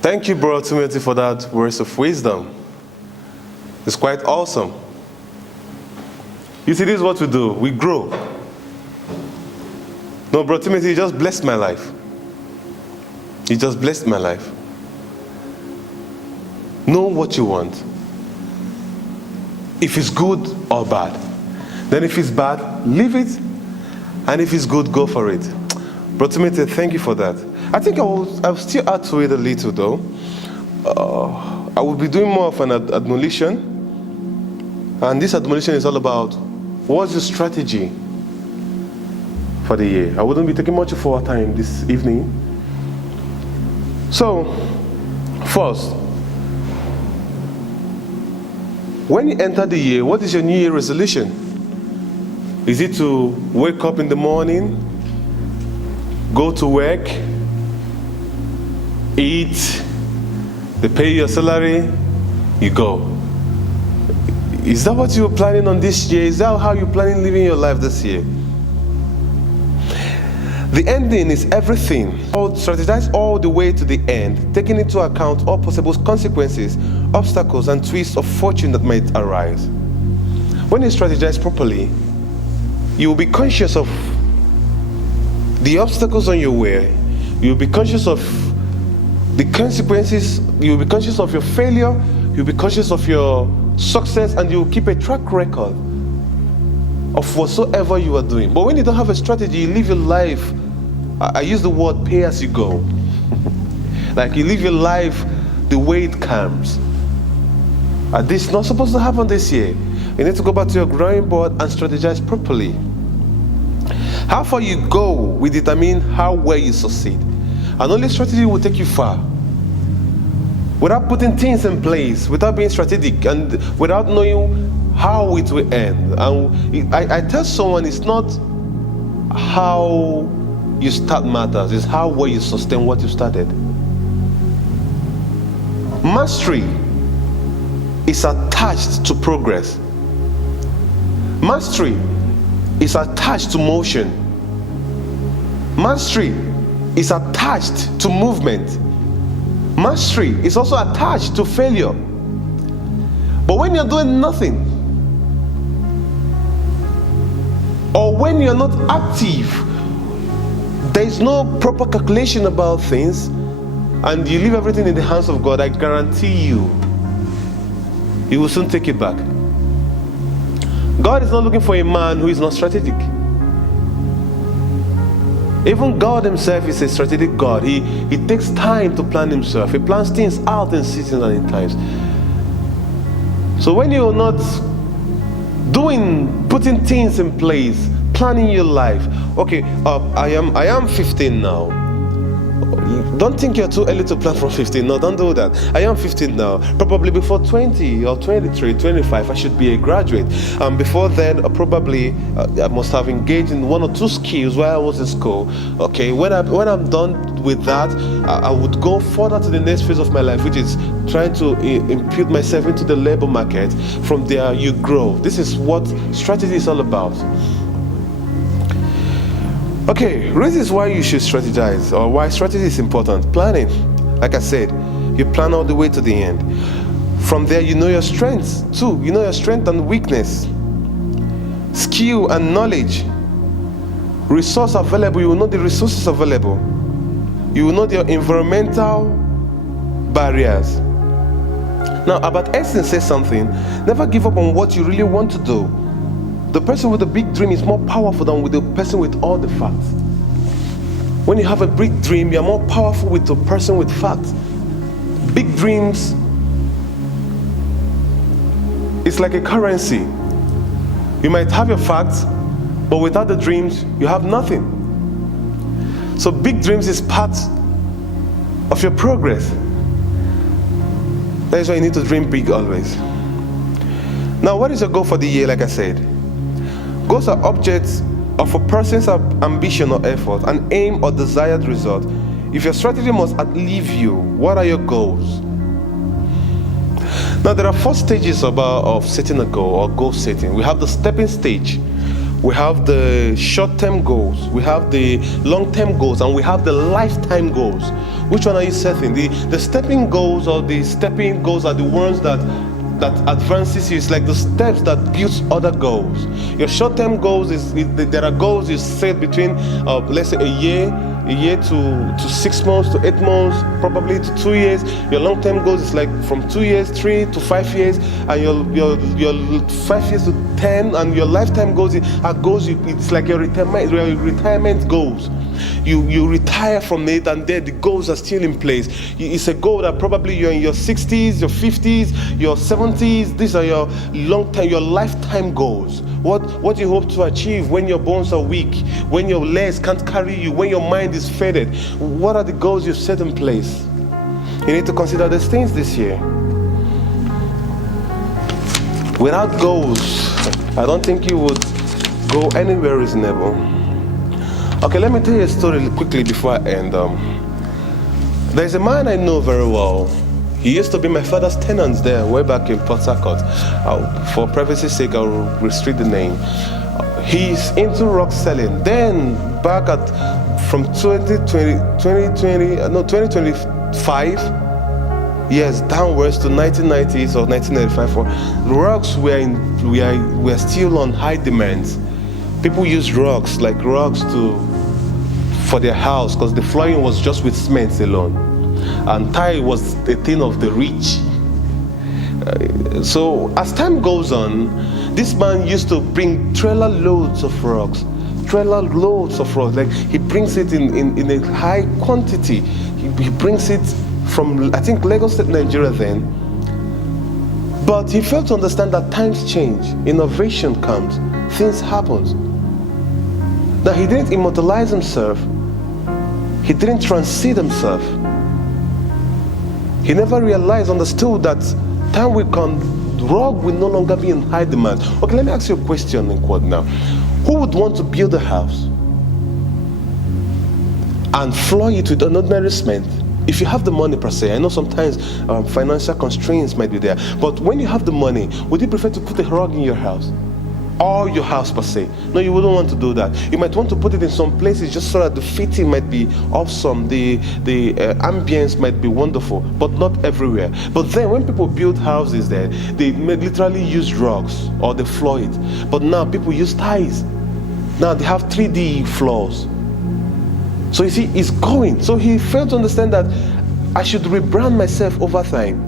Thank you, Brother Timothy, for that words of wisdom. It's quite awesome. You see, this is what we do. We grow. No, Brother Timothy, you just blessed my life. You just blessed my life. Know what you want. If it's good or bad. Then if it's bad, leave it. And if it's good, go for it. Brother Timothy, thank you for that. I think I'll still add to it a little though. I will be doing more of an admonition. And this admonition is all about what's your strategy for the year. I wouldn't be taking much of our time this evening. So, first, when you enter the year, what is your New Year resolution? Is it to wake up in the morning, go to work, eat, they pay your salary, you go? Is that what you're planning on this year? Is that how you're planning living your life this year? The ending is everything. Strategize all the way to the end, taking into account all possible consequences, obstacles, and twists of fortune that might arise. When you strategize properly, you will be conscious of the obstacles on your way. You will be conscious of the consequences. You will be conscious of your failure. You will be conscious of your success, and you will keep a track record of whatsoever you are doing. But when you don't have a strategy, you live your life, I use the word pay as you go. Like you live your life the way it comes. And this is not supposed to happen this year. You need to go back to your drawing board and strategize properly. How far you go will determine how well you succeed. And only strategy will take you far. Without putting things in place, without being strategic, and without knowing how it will end. And I tell someone, it's not how you start matters, it's how well you sustain what you started. Mastery is attached to progress. Mastery is attached to motion. Mastery is attached to movement. Mastery is also attached to failure. But when you're doing nothing, or when you're not active, there is no proper calculation about things, and you leave everything in the hands of God, I guarantee you, He will soon take it back. God is not looking for a man who is not strategic. Even God Himself is a strategic God. He takes time to plan Himself. He plans things out in seasons and in times. So when you're not putting things in place, planning your life. Okay, I am 15 now. Don't think you're too early to plan from 15. No, don't do that. I am 15 now. Probably before 20 or 23, 25, I should be a graduate. Before then, probably I must have engaged in one or two skills while I was in school. Okay, when I'm done with that, I would go further to the next phase of my life, which is trying to impute myself into the labor market. From there, you grow. This is what strategy is all about. Okay, reasons why you should strategize, or why strategy is important. Planning, like I said, you plan all the way to the end. From there, you know your strengths too. You know your strength and weakness, skill and knowledge, resource available. You will know the resources available. You will know your environmental barriers. Now, Albert Einstein says something: never give up on what you really want to do. The person with a big dream is more powerful than with the person with all the facts. When you have a big dream, you're more powerful with the person with facts. Big dreams, it's like a currency. You might have your facts, but without the dreams, you have nothing. So big dreams is part of your progress. That is why you need to dream big always. Now, what is your goal for the year? Like I said, goals are objects of a person's ambition or effort, an aim or desired result. If your strategy must outlive you, what are your goals? Now, there are 4 stages of setting a goal or goal setting. We have the stepping stage, we have the short-term goals, we have the long-term goals, and we have the lifetime goals. Which one are you setting? The stepping goals or the stepping goals are the ones that advances you. It's like the steps that builds other goals. Your short-term goals there are goals you set between let's say a year to 6 months to 8 months, probably to 2 years. Your long-term goals is like from 2 years, 3 to 5 years, and your 5 years to 10, and your lifetime goals are goals. It's like your retirement goals. You retire from it, and there the goals are still in place. It's a goal that probably you're in your 60s, your 50s, your 70s. These are your your lifetime goals. What you hope to achieve when your bones are weak, when your legs can't carry you, when your mind is faded. What are the goals you've set in place? You need to consider these things this year. Without goals, I don't think you would go anywhere reasonable. Okay, let me tell you a story quickly before I end. There's a man I know very well. He used to be my father's tenant there way back in Port Harcourt. For privacy's sake, I'll restrict the name. He's into rock selling. Then back from 2025, yes, downwards to 1990s or 1995, rocks were still on high demand. People used rocks for their house because the flooring was just with cement alone, and tile was a thing of the rich. So as time goes on, this man used to bring trailer loads of rocks. Like he brings it in a high quantity. He brings it from, I think, Lagos State, Nigeria then. But he failed to understand that times change, innovation comes, things happen. Now he didn't immortalize himself. He didn't transcend himself. He never understood that time will come, rock will no longer be in high demand. Okay, let me ask you a question in quote now. Who would want to build a house and floor it with an ordinary cement? If you have the money per se, I know sometimes financial constraints might be there, but when you have the money, would you prefer to put a rug in your house? Or your house per se? No, you wouldn't want to do that. You might want to put it in some places just so that the fitting might be awesome, the ambience might be wonderful, but not everywhere. But then when people build houses there, they may literally use rugs or they floor it. But now people use tiles. Now they have 3D floors. So you see, it's going. So he failed to understand that I should rebrand myself over time.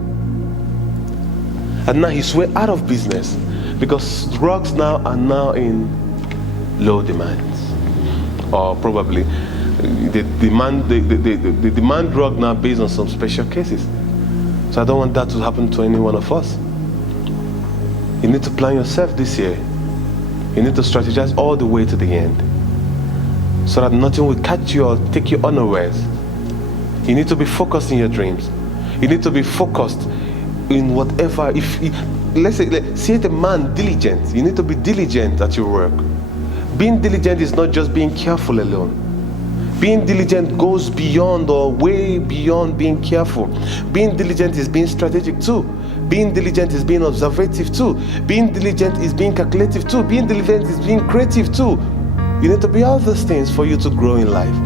And now he's way out of business, because rugs now are in low demand, or probably the demand rug now based on some special cases. So I don't want that to happen to any one of us. You need to plan yourself this year. You need to strategize all the way to the end, so that nothing will catch you or take you unawares. You need to be focused in your dreams. You need to be focused in whatever. Let's say the man diligent. You need to be diligent at your work. Being diligent is not just being careful alone. Being diligent goes beyond or way beyond being careful. Being diligent is being strategic too. Being diligent is being observative too. Being diligent is being calculative too. Being diligent is being creative too. You need to be all those things for you to grow in life.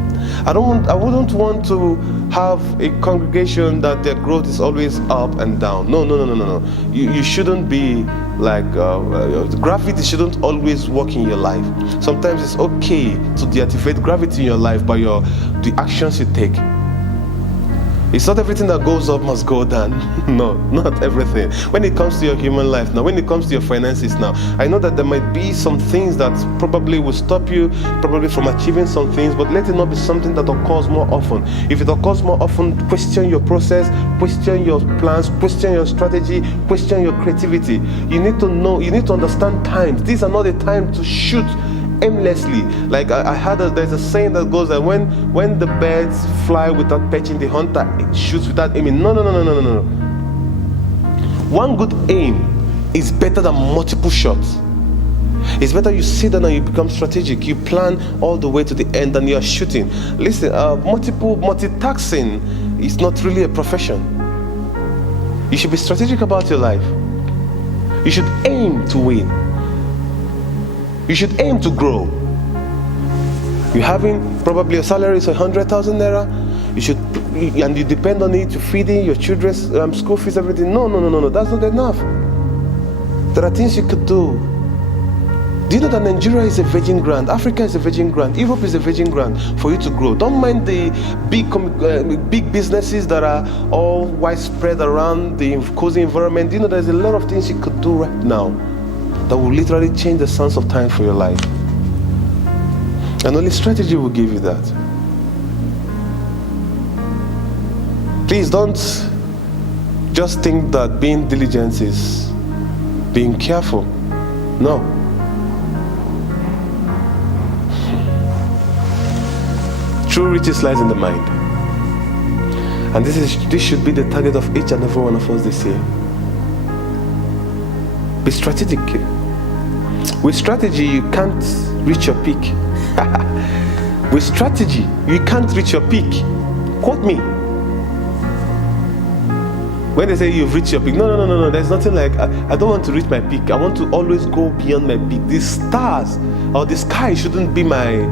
I wouldn't want to have a congregation that their growth is always up and down. No. You shouldn't be like, gravity shouldn't always work in your life. Sometimes it's okay to deactivate gravity in your life by the actions you take. It's not everything that goes up must go down. No, not everything. When it comes to your human life now, when it comes to your finances now, I know that there might be some things that probably will stop you probably from achieving some things, but let it not be something that occurs more often. If it occurs more often, question your process, question your plans, question your strategy, question your creativity. You need to know, you need to understand times. These are not the time to shoot aimlessly. Like there's a saying that goes that when the birds fly without perching, the hunter shoots without aiming. No. One good aim is better than multiple shots. It's better you sit down and you become strategic. You plan all the way to the end and you are shooting. Listen, multitasking is not really a profession. You should be strategic about your life. You should aim to win. You should aim to grow. You're having probably a salary is 100,000 naira. You should and you depend on it to feeding your children's school fees, everything. No, that's not enough. There are things you could do. Do you know that Nigeria is a virgin ground? Africa is a virgin ground. Europe is a virgin ground for you to grow. Don't mind the big businesses that are all widespread around the cozy environment. Do you know there's a lot of things you could do right now that will literally change the sands of time for your life? And only strategy will give you that. Please don't just think that being diligent is being careful. No. True riches lies in the mind. And this should be the target of each and every one of us this year. Be strategic. With strategy, you can't reach your peak. With strategy, you can't reach your peak. Quote me. When they say you've reached your peak, no. There's nothing like, I don't want to reach my peak. I want to always go beyond my peak. The stars or the sky shouldn't be my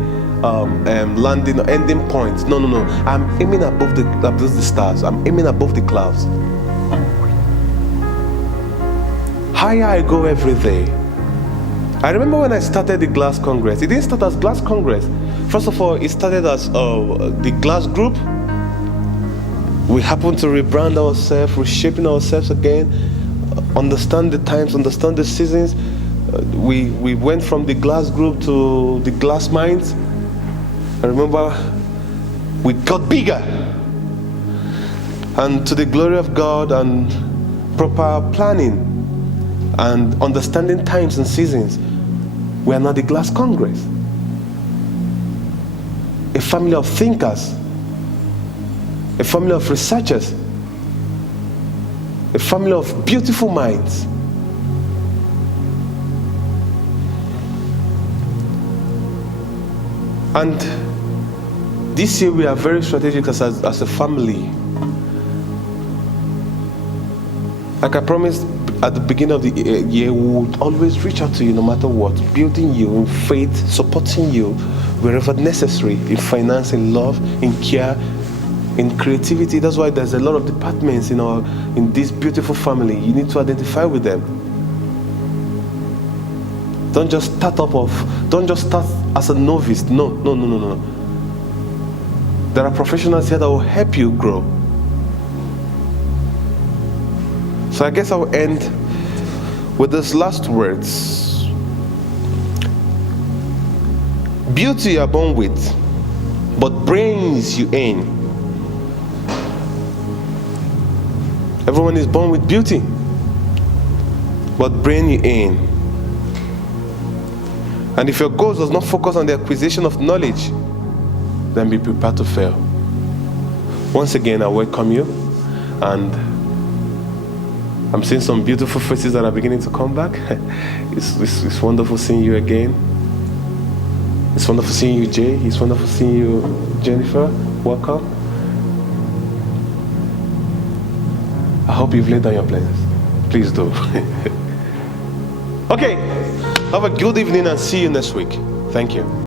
landing or ending point. No. I'm aiming above the stars. I'm aiming above the clouds. Higher I go every day. I remember when I started the Glass Congress. It didn't start as Glass Congress. First of all, it started as the Glass Group. We happened to rebrand ourselves, reshaping ourselves again, understand the times, understand the seasons. We went from the Glass Group to the Glass Minds. I remember we got bigger, and to the glory of God and proper planning and understanding times and seasons, we are now the Glass Congress, a family of thinkers, a family of researchers, a family of beautiful minds. And this year we are very strategic as a family. Like I promised at the beginning of the year, we would always reach out to you no matter what, building you in faith, supporting you wherever necessary, in finance, in love, in care, in creativity. That's why there's a lot of departments in this beautiful family. You need to identify with them. Don't just start as a novice. No. There are professionals here that will help you grow. So I guess I'll end with these last words. Beauty you are born with, but brains you earn. Everyone is born with beauty, but brain you earn. And if your goal does not focus on the acquisition of knowledge, then be prepared to fail. Once again, I welcome you, and I'm seeing some beautiful faces that are beginning to come back. It's wonderful seeing you again. It's wonderful seeing you, Jay. It's wonderful seeing you, Jennifer. Welcome. I hope you've laid down your plans. Please do. Okay. Have a good evening and see you next week. Thank you.